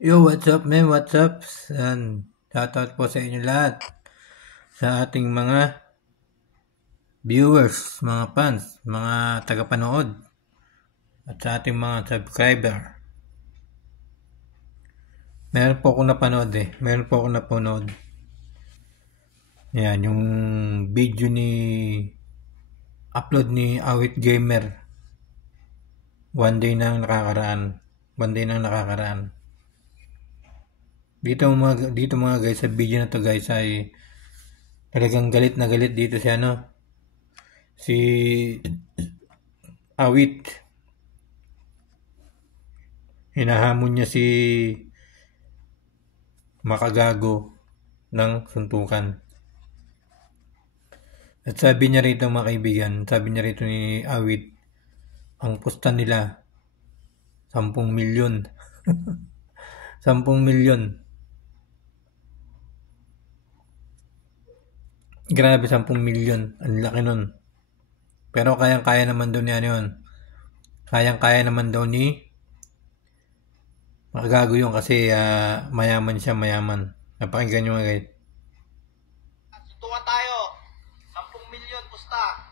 Yo, what's up, man? What's up? Shoutout po sa inyo lahat. Sa ating mga viewers, mga fans, mga tagapanood, at sa ating mga subscriber. Meron po akong napanood. Yan, yung video upload ni Awit Gamer. One day nang nakakaraan. Dito mga guys, sa video na to guys ay talagang galit na galit dito si Awit. Hinahamon niya si Makagago ng suntukan. At sabi niya rito mga kaibigan, ni Awit, ang pusta nila 10 milyon. 10 milyon. Grabe, 10 milyon. Ang laki nun. Pero kayang-kaya naman daw ni Kayang-kaya naman daw ni Makagago yun kasi mayaman siya. Napakinggan nyo mga guys. Suntukan tayo. 10 milyon pusta.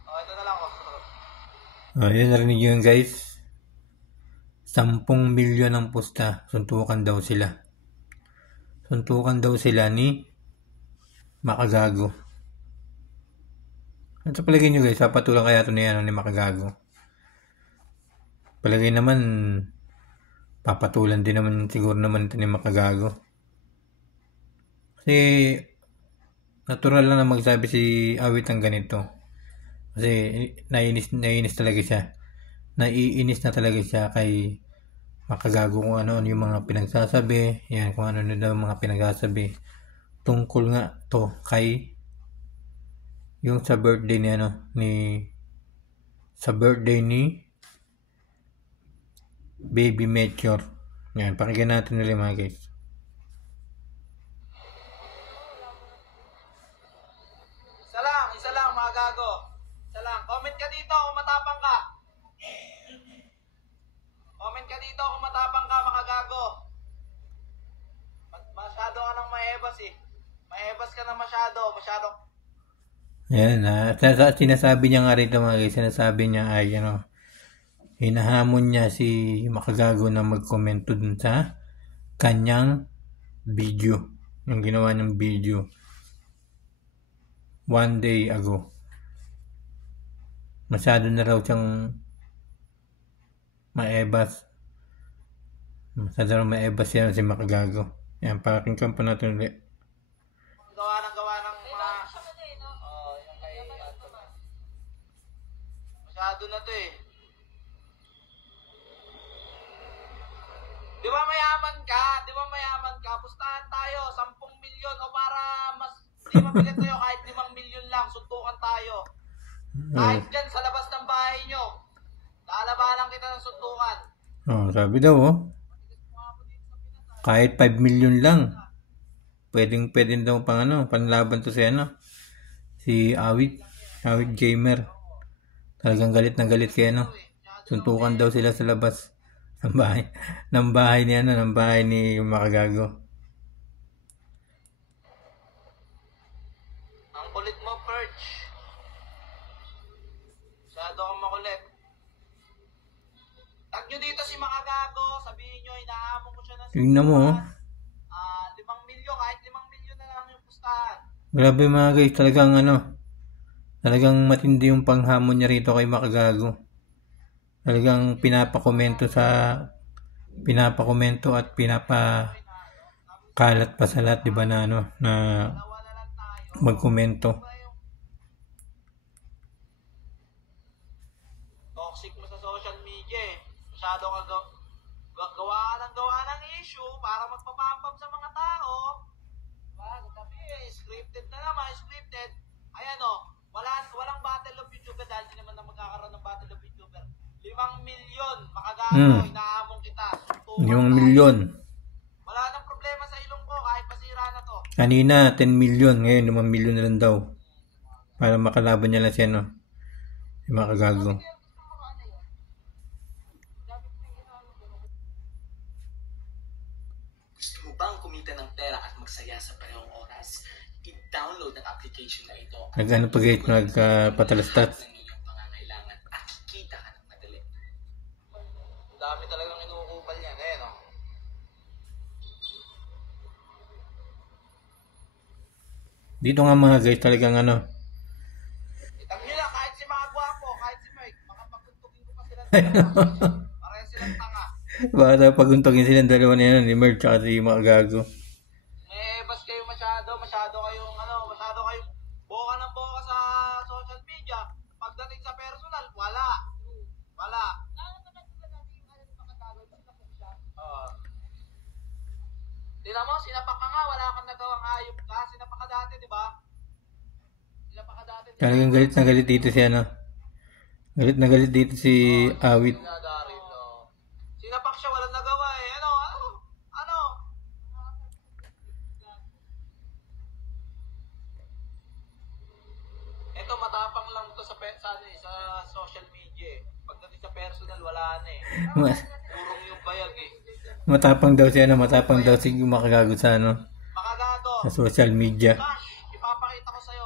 Ito na lang ako. Yun, narinig yun guys. 10 milyon ang pusta. Suntukan daw sila ni Makagago. Ano sa palagay nyo guys? Papatulang kaya ito ni Makagago? Palagay naman, papatulan din naman siguro naman ito ni Makagago. Kasi, natural lang na magsabi si Awit ng ganito. Kasi, naiinis talaga siya. Naiinis na talaga siya kay Makagago kung ano yung mga pinagsasabi. Yan, kung ano daw mga pinagsasabi. Tungkol nga to kay yung sa birthday ni Baby Meteor. Yan, pakinggan natin nila mga guys. Isa lang mga gago. Isa lang. Comment ka dito kung matapang ka. Comment ka dito kung matapang ka, Makagago. Masyado ka nang maebas eh. Maebas ka na masyado. Yan, sinasabi niya nga rito mga guys, sinasabi niya ay hinahamon niya si Makagago na mag-komento dun sa kanyang video, yung ginawa niyang video one day ago. Masyado na raw siyang maebas yan si Makagago. Yan, pakinggan po natin ulit. Gawa ng mga yung kay masyado na to eh. Di ba mayaman ka? Pustahan tayo, 10 milyon o para mas di mabigat sa'yo kahit 5 milyon lang, suntukan tayo. Kahit dyan sa labas ng bahay nyo, lalabanan kita ng suntukan. Sabi daw kahit 5 milyon lang. Pwedeng daw panlaban to si Awit Gamer. Talagang galit na galit kay suntukan daw sila sa labas ng bahay ni Makagago. Ang kulit mo, Perch. Masyado kang makulit. Tag nyo dito si Makagago, sabihin nyo, inahamon ko siya ng Tingnan mo 5 milyon, kahit 5 milyon na lang yung pustahan. Grabe mga guys, talagang matindi yung panghamon niya rito kay Makagago. Talagang pinapakomento at pinapakalat pa sa lahat, di ba, na magkomento. Toxic mo sa social media eh. Masyado ka gawa ng issue para magpapampam sa mga tao. Sabi scripted na naman, scripted. Ayan walang battle of YouTuber dahil di naman na magkakaroon ng battle of YouTuber. 5 milyon, Makagago, inaamong kita. 5 milyon. Wala nang problema sa ilong ko kahit masira na to. Kanina 10 milyon, ngayon 5 milyon na lang daw. Para makalaban niya lang si Makagago. kumita ng pera at magsaya sa parehong oras, i-download ang application na ito. Nag-ano pa guys, nagpatalastat. Ng inyong pangangailangan at kikita ka ng madali. Ang dami talagang inuukupal yan, eh, no? Dito nga mga guys, talagang ano. Itang nyo lang, kahit si mga gwapo, kahit si Mike, makapagtuntugin ko pa sila dalawa. Pareho silang tanga. Baka paguntogin silang dalawa na yan, ni Merch at si Makagago. Bas kayo masyado kayong boka ng boka sa social media. Pagdating sa personal, wala. Tingnan mo, sinapak ka nga, wala kang nagawang hayop ka. Sinapak ka dati, di ba? Talagang galit na galit dito si ano. Galit na galit dito si Awit. Sinapak siya, walang nagawa eh. Ano? Ito, matapang lang to sa social media eh. Pagdating sa personal, wala na eh. Purong yung bayag eh. Matapang daw si ano, matapang daw si Makagago sa ano, Makagago. sa social media. Cash, ipapakita ko sa'yo.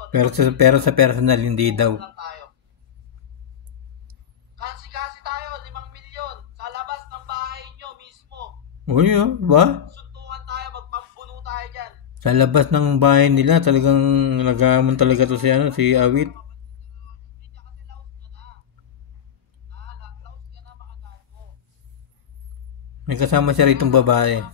Pero sa personal hindi daw. Lang tayo. Kasi tayo, 5 milyon. Sa labas ng bahay nyo mismo. Uy, ba? Suntukan tayo, magpampuno tayo dyan. Sa labas ng bahay nila talagang nagahamon talaga to si ano, si Awit. Kasi laos ka na. Laos ka na, Makagago. May kasama siya rito babae.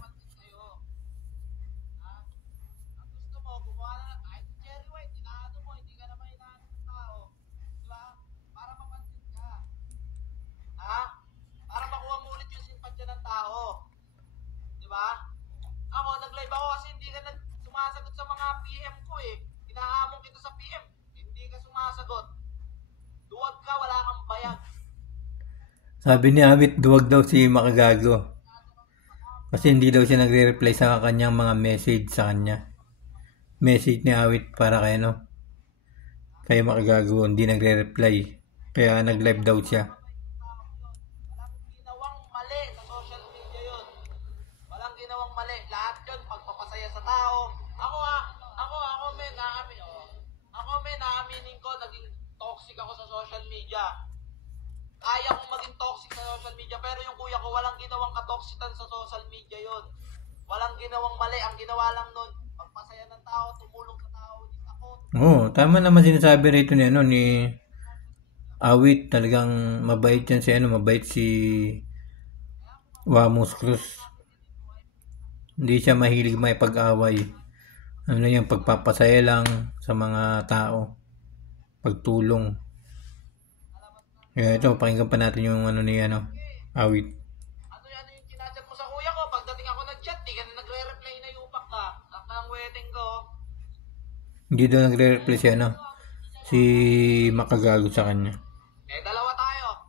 Gusto mo, gumawa na kahit Cherry White, inaano mo, hindi ka naman inaano ng tao. Diba? Para mapansin ka. Para makuha mo ulit yung simpansya ng tao. Diba? Ako, nag-live ako kasi hindi ka sumasagot sa mga PM ko eh. Hinahamon kita sa PM. Hindi ka sumasagot. Duwag ka, wala kang bayag. Sabi ni Awit, duwag daw si Makagago. Kasi hindi daw siya nagre-reply sa kanyang mga message sa kanya. Message ni Awit para kay ano, kay Makagago, hindi nagre-reply. Kaya nag-live daw siya. Walang ginawang mali sa social media yun. Walang ginawang mali. Lahat yun, pagpapasaya sa tao. Ako, men, naaminin ko, naging toxic ako sa social media. Kaya kong maging toxic sa social media, pero yung kuya ko, walang ginawang katoxican sa social media yun. Walang ginawang mali. Ang ginawa lang nun, pagpasaya ng tao, tumulong sa tao, hindi takot. Oo, tama naman sinasabi rito ni ano, ni Awit. Talagang mabait yan si ano, mabait si Wamos Cruz. Hindi siya mahilig may pag-away. Ano yung pagpapasaya lang sa mga tao. Pagtulong. Kaya ito, pakinggan pa natin yung ano ni ano, Awit. Ano yung chinachat mo sa kuya ko? Pagdating ako nag-chat, di ka na nagre-reply na yupak ka. At ang wedding ko. Hindi daw nagre-reply si ano, si Makagago sa kanya. Dalawa tayo.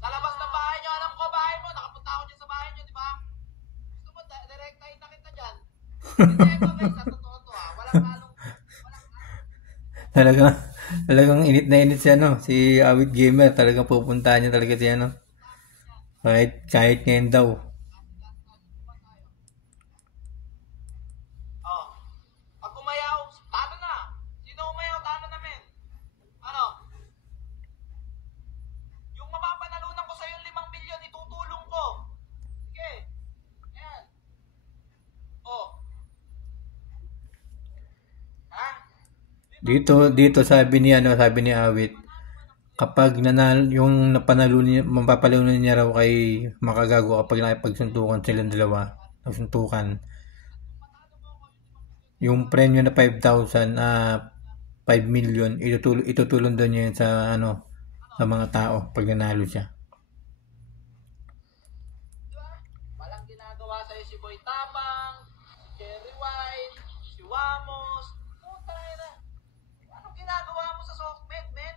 Sa labas ng bahay nyo, alam ko bahay mo. Nakapunta ako dyan sa bahay nyo, di ba? Gusto mo, direktahin na kita dyan. Hindi ito guys, sa totoo to ha. Walang halong. Talagang init na init si ano, si Awit Gamer. Talagang pupuntahan niya talaga si ano. Kahit ngayon daw. Pag umayaw, talo na. Sino umayaw, talo na men. Ano? Yung mapapanalunan ko sa'yo 5 milyon, itutulong ko. Sige. Ayan. Dito sabi ni Awit, kapag yung napanalo niya, mapapalunan niya raw kay Makagago kapag nakipagsuntukan silang dalawa, nagsuntukan. Yung premyo na 5,000, 5 million, itutulong daw niya yun sa ano, sa mga tao pag nanalo siya. Walang ginagawa sa'yo si Boy Tapang, si Cherry White, si Wamos. Puta na. Anong ginagawa mo sa softbed, men?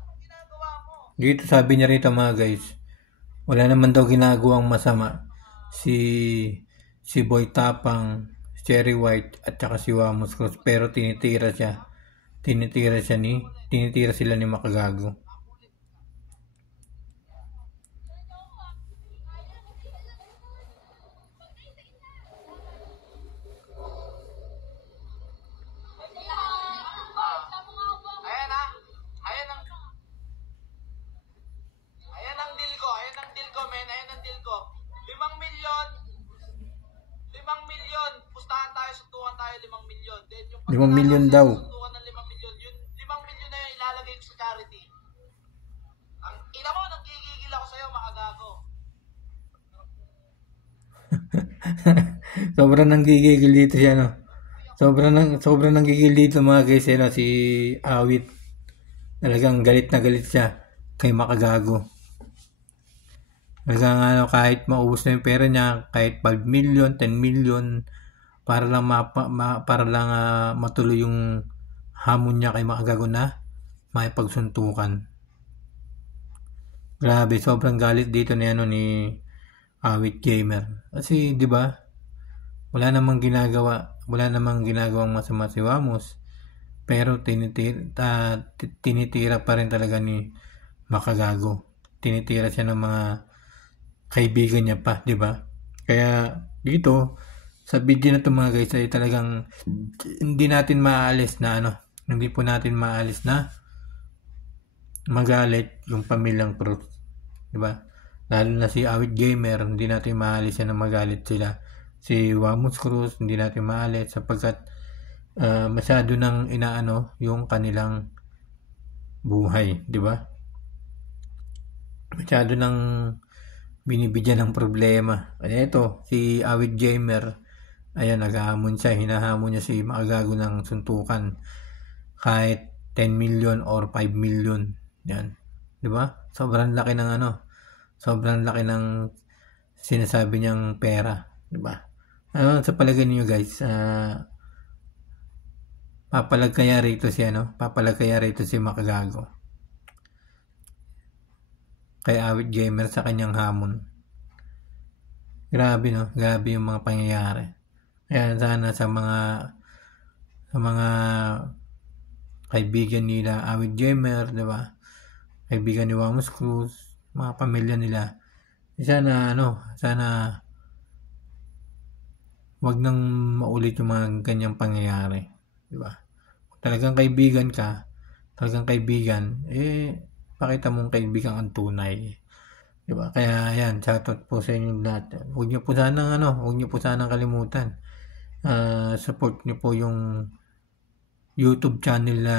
Anong ginagawa mo? Dito sabi niya rito mga guys, wala naman daw ginagawang masama si Boy Tapang, Cherry White at saka si Wamos Cruz, pero tinitira sila ni Makagago. 5 milyon. 5 milyon. Pustahan tayo, suntukan tayo 5 milyon. Then yung 5 milyon daw. suntukan ng 5 milyon, yun 5 milyon na yun ilalagay ko sa charity. Ang ina mo, nanggigigil ako sa'yo, makagago. Sobrang nanggigigil dito siya, no? Sobrang nanggigigil dito mga guys, no? Si Awit. Talagang galit na galit siya kay makagago. Talagang kahit maubos na yung pera niya, kahit 5 million, 10 million, para lang matuloy yung hamon niya kay makagago na makipagsuntukan. Grabe, sobrang galit dito ni Awit Gamer. Kasi 'di ba? Wala namang ginagawang masama si Wamos. Pero tinitira pa rin talaga ni makagago. Tinitira siya ng mga kaibigan niya pa, 'di ba? Kaya dito sa video na 'to mga guys ay talagang hindi po natin maalis na magalit yung pamilyang Cruz, 'di ba? Lalo na si Awit Gamer, hindi natin maalis na magalit sila. Si Wamos Cruz, hindi natin maalis sapagkat masyado nang yung kanilang buhay, 'di ba? Masyado nang binibigyan ng problema. Kaya ito, si Awit Gamer, ayan, hinahamon niya si makagago ng suntukan kahit 10 million or 5 million. Yan. 'Di ba? Sobrang laki ng sinasabi niyang pera, 'di ba? Sa palagay niyo guys, papalag kaya rito si makagago kay Awit Gamer sa kanyang hamon. Grabe yung mga pangyayari. Kaya sana sa mga kaibigan nila Awit Gamer, 'di ba? Kaibigan ni Wamos Cruz, mga pamilya nila. Sana wag nang maulit yung mga ganyang pangyayari, 'di ba? Kung talagang kaibigan ka, pakita mong kaibigan ang tunay, 'di ba? Kaya ayan, shoutout po sa inyo lahat. Huwag niyo po sanang kalimutan. Support niyo po yung YouTube channel na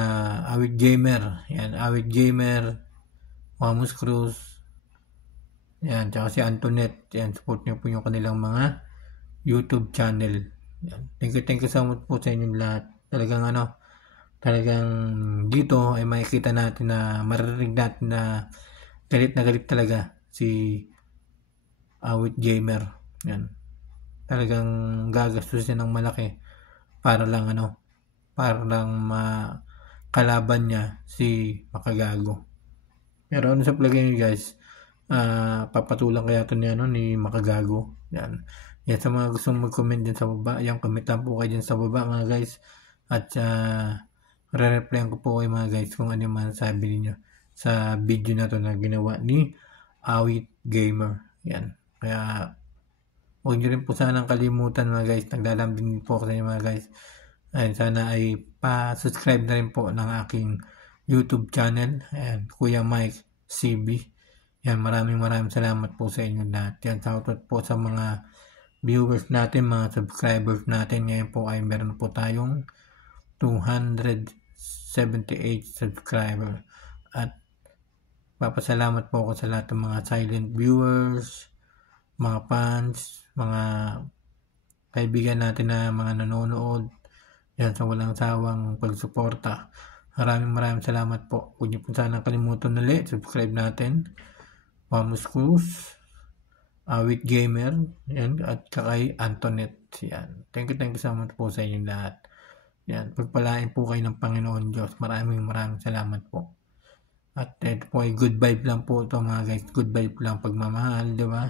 Awit Gamer. Yan, Awit Gamer, Wamos Cruz. Yan, tsaka si Antoinette. Yan, support niyo po yung kanilang mga YouTube channel. Yan. Thank you so much po sa inyo lahat. Talagang dito ay makikita natin na maririnig natin na galit talaga si Awit Gamer. Yan. Talagang gagastos siya ng malaki para lang makalaban niya si makagago. Pero sa palagay niyo guys, papatulan kaya ito ni makagago. Yan. Yan, sa mga gustong mag-comment dyan sa baba, yung comment lang po kayo dyan sa baba mga guys. At re-replyan ko po kayo mga guys kung ano man sabi niyo sa video na to na ginawa ni Awit Gamer. Yan. Kaya huwag nyo rin po sanang kalimutan mga guys. Naglalambing po ako sa inyo mga guys. Ayun, sana ay pa-subscribe na rin po ng aking YouTube channel. Ayan, Kuya Mike CB. Yan, maraming salamat po sa inyo lahat. Yan, shoutout po sa mga viewers natin, mga subscribers natin. Ngayon po ay meron po tayong 278 subscriber. At papasalamat po ako sa lahat ng mga silent viewers, mga fans, mga kaibigan natin na mga nanonood. Yan, sa walang sawang pagsuporta. Maraming salamat po. Huwag niyo po sana kalimutan ulit, subscribe natin. Wamos Cruz, Awit Gamer, yan, at kay Antoinette. Yan. Thank you so much po sa inyo lahat. Yan, pagpalain po kayo ng Panginoon Diyos. Maraming salamat po. At ito po ay good vibe lang po ito mga guys. Good vibe lang, pagmamahal, di ba?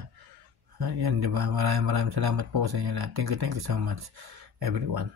Yan, di ba? Maraming salamat po sa inyo lahat. Thank you so much everyone.